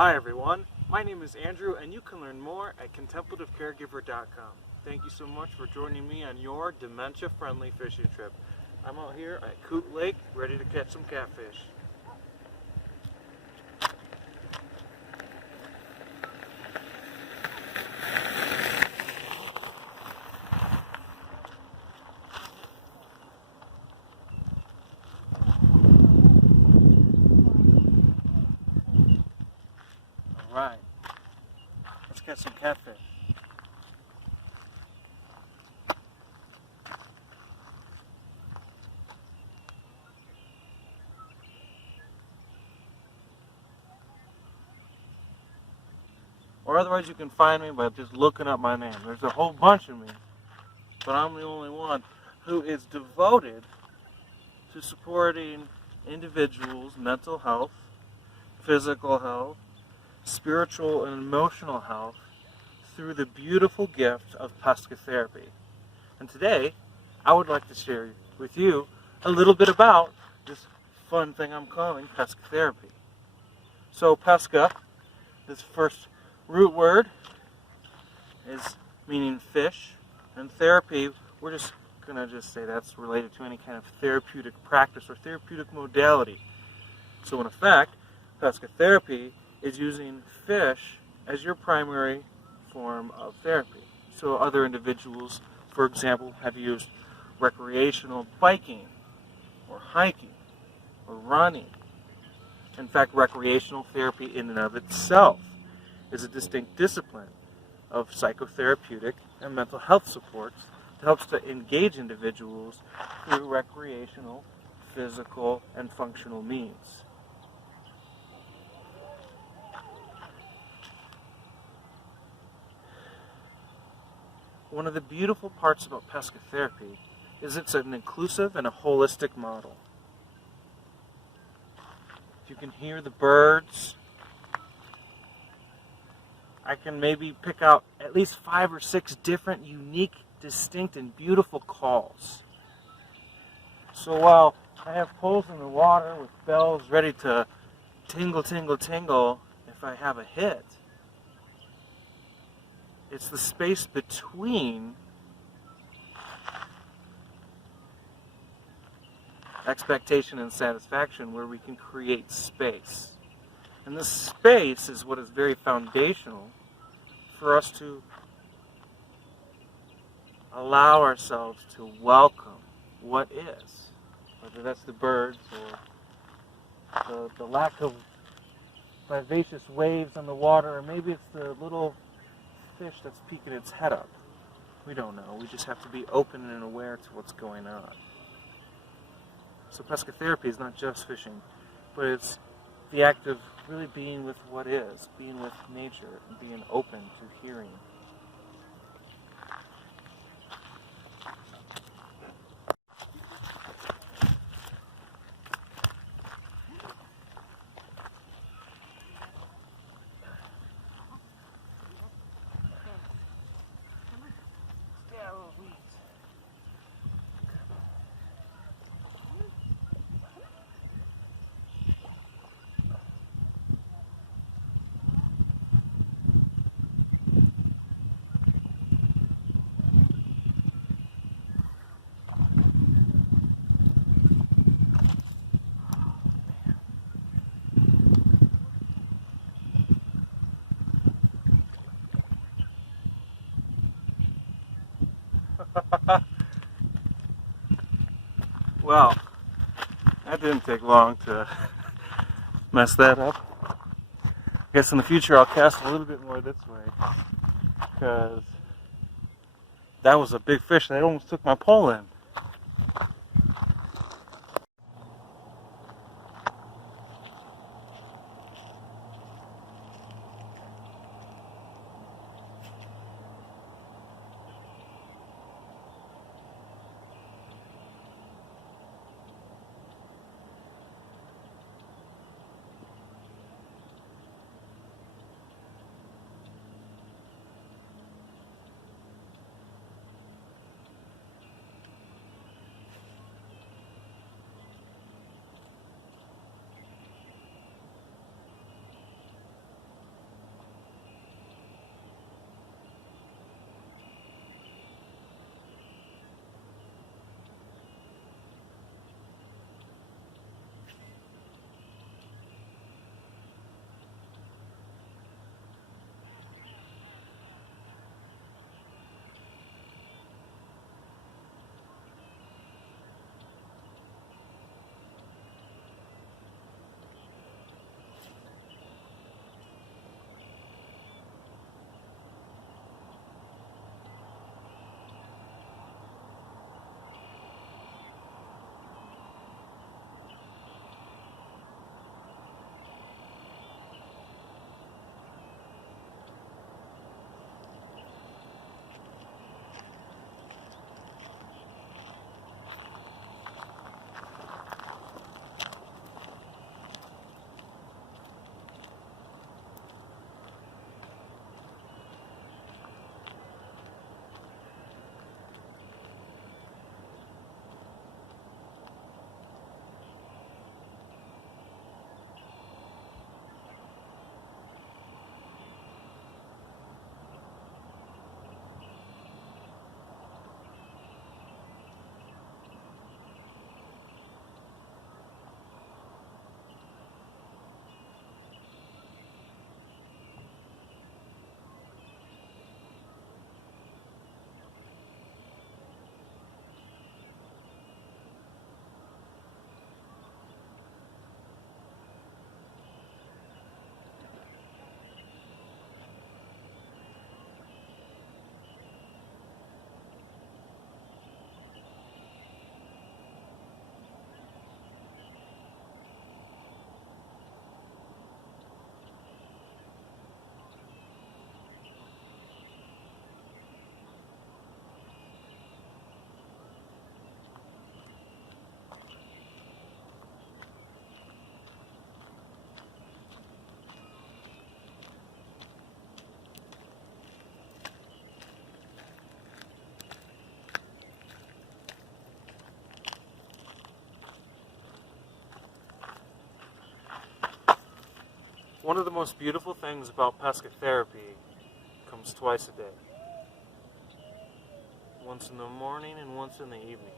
Hi everyone, my name is Andrew and you can learn more at contemplativecaregiver.com. Thank you so much for joining me on your dementia-friendly fishing trip. I'm out here at Coot Lake ready to catch some catfish. Alright, let's catch some catfish. Or otherwise you can find me by just looking up my name. There's a whole bunch of me, but I'm the only one who is devoted to supporting individuals' mental health, physical health, spiritual and emotional health through the beautiful gift of Pescetherapy. And today, I would like to share with you a little bit about this fun thing I'm calling Pescetherapy. So pesca, this first root word, is meaning fish, and therapy, we're just going to say that's related to any kind of therapeutic practice or therapeutic modality. So in effect, Pescetherapy is using fish as your primary form of therapy. So other individuals, for example, have used recreational biking or hiking or running. In fact, recreational therapy in and of itself is a distinct discipline of psychotherapeutic and mental health supports that helps to engage individuals through recreational, physical, and functional means. One of the beautiful parts about Pescetherapy is it's an inclusive and a holistic model. You can hear the birds. I can maybe pick out at least 5 or 6 different, unique, distinct, and beautiful calls. So while I have poles in the water with bells ready to tingle, tingle, tingle if I have a hit, it's the space between expectation and satisfaction where we can create space. And this space is what is very foundational for us to allow ourselves to welcome what is. Whether that's the birds or the lack of vivacious waves on the water, or maybe it's the little fish that's peeking its head up. We don't know. We just have to be open and aware to what's going on. So Pescetherapy is not just fishing, but it's the act of really being with what is, being with nature, and being open to hearing. Well, that didn't take long to mess that up. I guess in the future I'll cast a little bit more this way, because that was a big fish and it almost took my pole in. One of the most beautiful things about Pescetherapy comes twice a day. Once in the morning and once in the evening.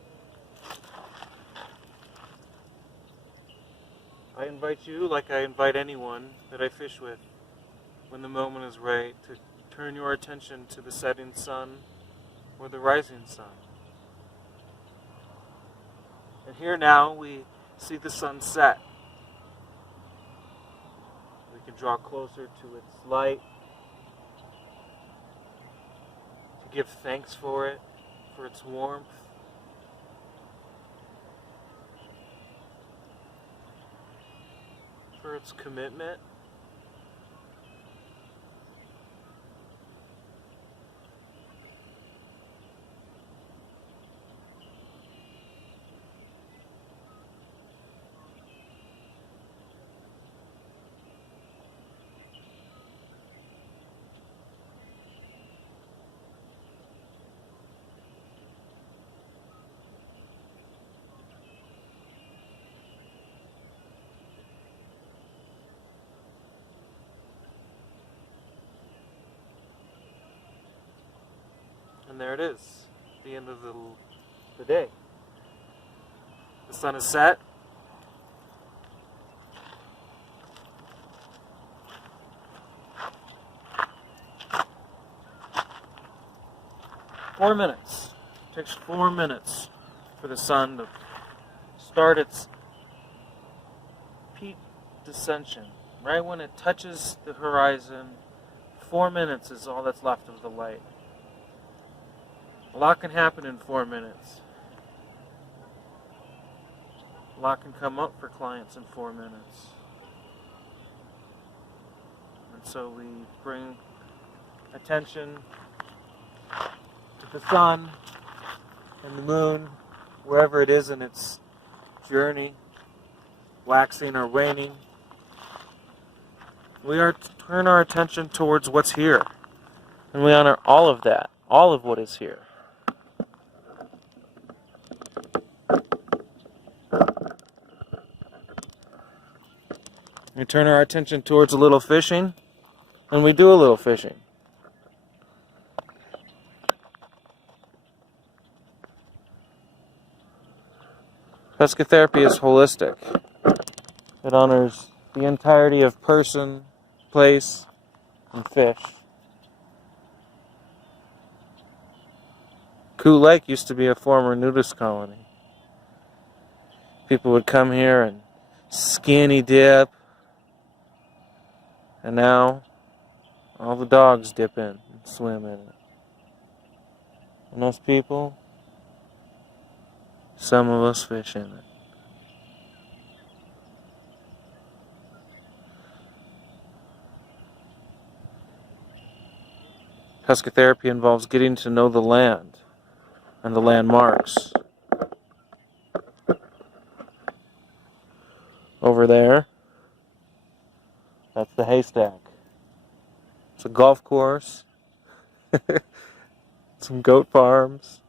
I invite you, like I invite anyone that I fish with, when the moment is right, to turn your attention to the setting sun or the rising sun. And here now we see the sun set. We can draw closer to its light, to give thanks for it, for its warmth. For its commitment. And there it is, the end of the day. The sun is set. Four minutes. It takes 4 minutes for the sun to start its peak descension. Right when it touches the horizon, 4 minutes is all that's left of the light. A lot can happen in 4 minutes. A lot can come up for clients in 4 minutes. And so we bring attention to the sun and the moon, wherever it is in its journey, waxing or waning. We are to turn our attention towards what's here. And we honor all of that, all of what is here. We turn our attention towards a little fishing, and we do a little fishing. Pescetherapy is holistic. It honors the entirety of person, place, and fish. Coot Lake used to be a former nudist colony. People would come here and skinny dip, and now all the dogs dip in and swim in it. And us people, some of us fish in it. Pescetherapy involves getting to know the land and the landmarks. Over there, that's the haystack. It's a golf course, some goat farms,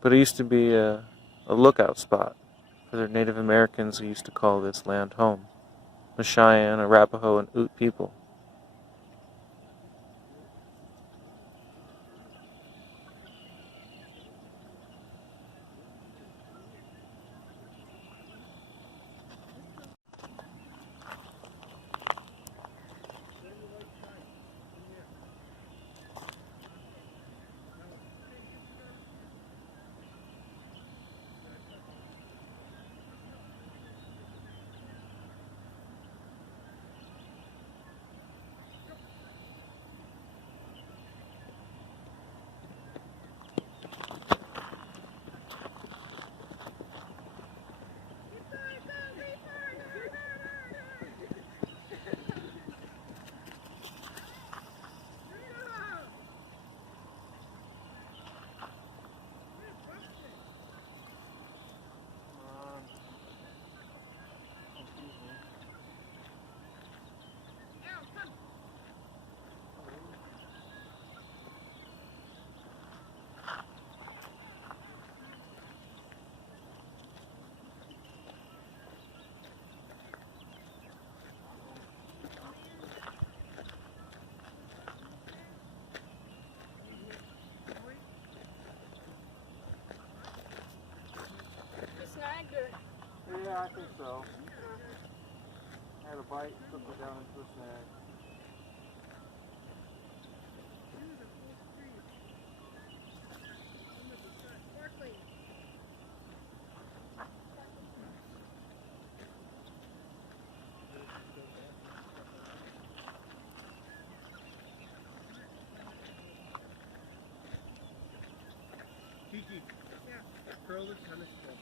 but it used to be a lookout spot for the Native Americans who used to call this land home, the Cheyenne, Arapaho, and Ute people. so I had a bite, took it down into a snag. Kiki, curl this tennis ball.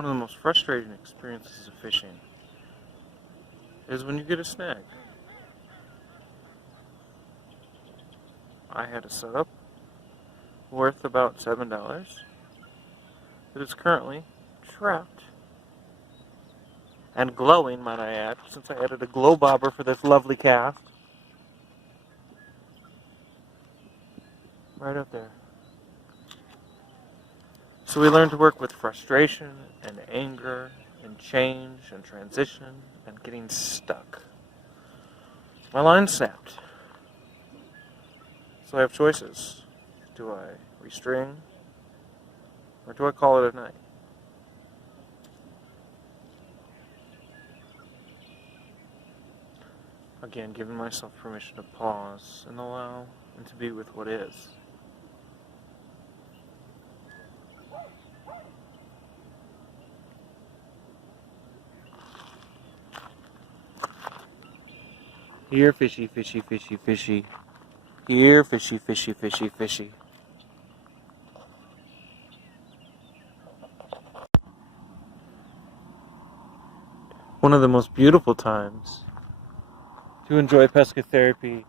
One of the most frustrating experiences of fishing is when you get a snag. I had a setup worth about $7 that is currently trapped and glowing, might I add, since I added a glow bobber for this lovely cast. Right up there. So we learn to work with frustration and anger and change and transition and getting stuck. My line snapped. So I have choices. Do I restring or do I call it a night? Again, giving myself permission to pause and allow and to be with what is. Here, fishy, fishy, fishy, fishy. Here, fishy, fishy, fishy, fishy. One of the most beautiful times to enjoy Pescetherapy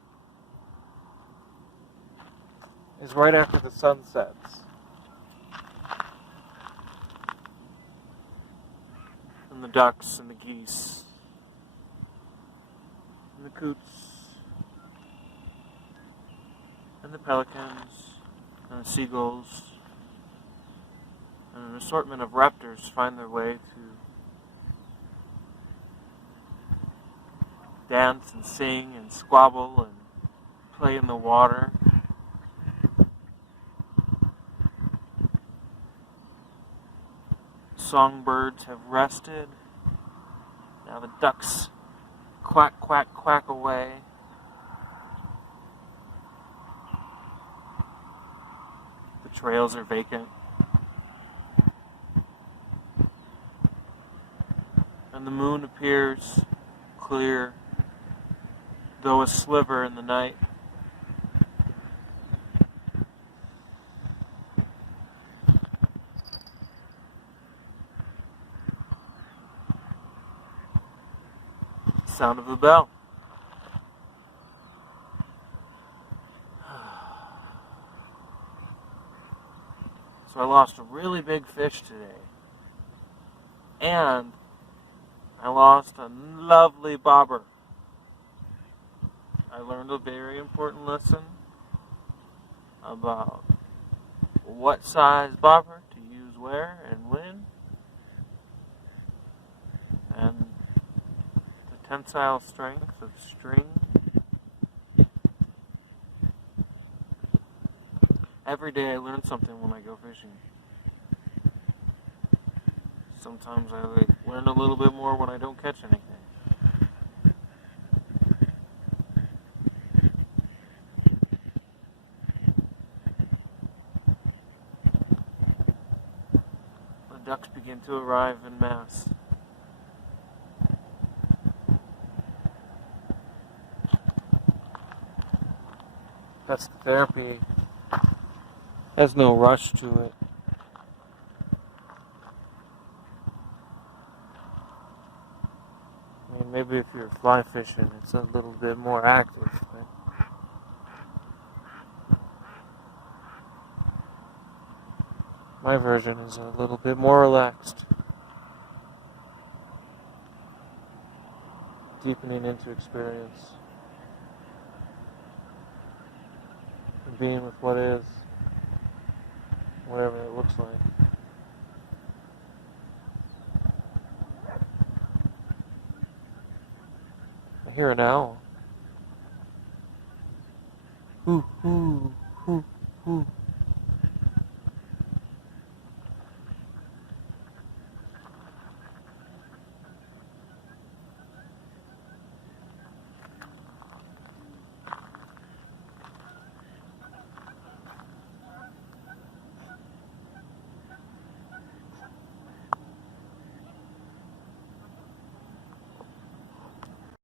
is right after the sun sets. And the ducks and the geese and the coots and the pelicans and the seagulls and an assortment of raptors find their way to dance and sing and squabble and play in the water. Songbirds have rested. Now the ducks quack, quack, quack away. The trails are vacant. And the moon appears clear, though a sliver in the night. sound of the bell. So I lost a really big fish today. And I lost a lovely bobber. I learned a very important lesson about what size bobber to use where and when. And the tensile strength of string. Every day I learn something when I go fishing. Sometimes I learn a little bit more when I don't catch anything. The ducks begin to arrive en masse. Pescetherapy has no rush to it. I mean, maybe if you're fly fishing, it's a little bit more active, but my version is a little bit more relaxed. Deepening into experience. And being with what is, whatever it looks like. I hear an owl. Hoo, hoo, hoo, hoo.